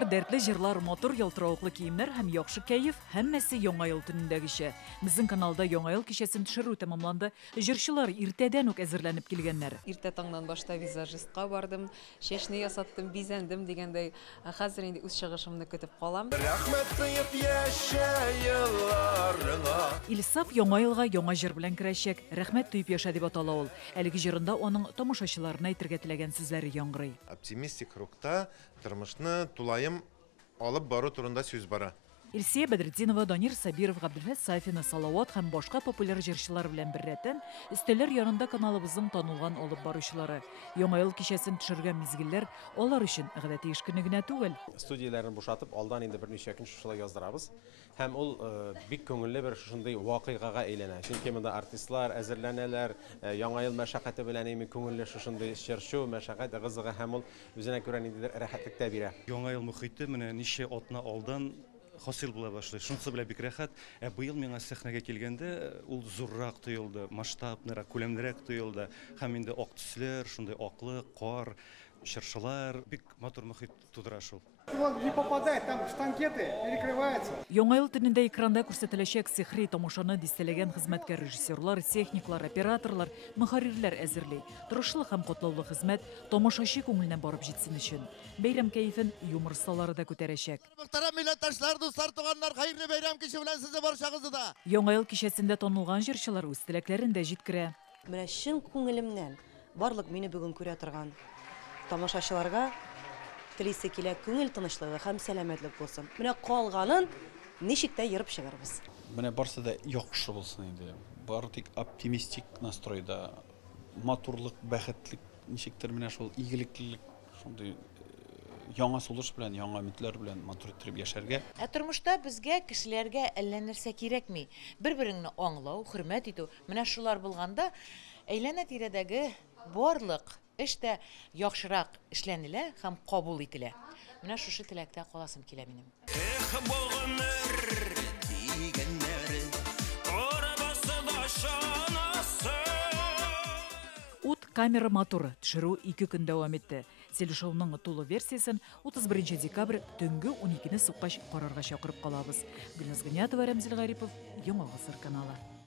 Җырлар, дәртле җырлар, мотор ялтыравыклы киемнәр һәм яхшы кәеф һәммәсе Яңа ел төнендәгечә. Безнең каналда Яңа ел кичәсен төшерү тәмамланды. Җырчылар иртәдән үк әзерләнеп килгәннәр. Иртә таңнан башта визажистка бардым, чәчне ясаттым, бизәндем дигәндәй, хәзер инде үз чыгышымны көтеп калам. Рәхмәт тыеп яшә елларыңа. Илсаф Яңа елга яңа җыр белән керәчәк. Рәхмәт тыеп яшә дип атала ул. Әлеге җырында аның тамашачыларына әйтергә теләгән сүзләре яңгырый. Оптимистик рухта тормышны тулайым алып бару турында сүз бара. Илсия Бәдретдинова, Данир Сабиров, Габделфәт Сафина, Салават һәм башка популяр җырчылар белән беррәттән өстәлләр янында каналыбызның танылган алып баручылары. Яңа ел кичәсен төшергән мизгелләр алар өчен гадәти эш көне генә түгел. Студияләрен бушатып, алдан инде берничә көн шулай яздырабыз. Һәм ул бик күңелле бер шундый вакыйгага әйләнә. Чөнки монда артистлар әзерләнәләр, яңа ел мәшәкате белән күңелле шундый чыршу, мәшәкать кызыгы һәм ул үзенә күрә ниндидер рәхәтлек тә бирә. Яңа ел мөхите менә ничә атна алдан хасил була башлый. Шунысы белән бик рәхәт. Быел миңа сәхнәгә килгәндә ул зуррак тоелды, масштабнырак, күләмлерәк тоелды. Һәм инде ак төсләр, шундый аклы, кар, чыршылар бик матур мөхит тудыра шул. Не попадает, там штанкеты перекрываются. Яңа ел төнендә экранда күрсәтеләчәк сихри тамашаны дистәләгән хезмәткәр режиссерлар, техниклар, операторлар, мөхәррирләр әзерли. Тырышлы һәм катлаулы хезмәт тамашачы күңеленә барып җитсен өчен. Бәйрәм кәефен юмор сталары да күтәрәчәк. Мөхтәрәм милләттәшләр, дуслар, туганнар, хәерле бәйрәм киче белән сезне барчагызны да. Яңа ел кичәсендә танылган җырчылар үз теләкләрен дә җиткерә. Менә чын күңелемнән барлык мине бүген күрә торган тамашачыларга телисе килә күңел тынычлыгы һәм сәламәтлек булсын. Менә калганын ничек тә йырып чыгарбыз. Менә барсы да яхшы булсын инде. Бары тик оптимистик настройда, матурлык, бәхетлек, ничектер менә шул игелеклелек, шундый яңа сулыш белән, яңа өметләр белән матур итеп яшәргә. Тормышта безгә кешеләргә әллә нәрсә кирәкми. Бер-береңне аңлау, хөрмәт итү. Менә шулар булганда әйләнә тирәдәге барлык эштә яхшырак эшләнелә һәм кабул ителә. Менә шушы теләктә каласым килә минем. Ут камера моторы төшерү 2 көн дәвам итте. Телешоуның тулы версиясын 31 декабрь төнге 12-не суккач карарга чакырып калабыз. Гөлназ Гыниятова, Рәмзил Гарипов, Яңа гасыр каналы.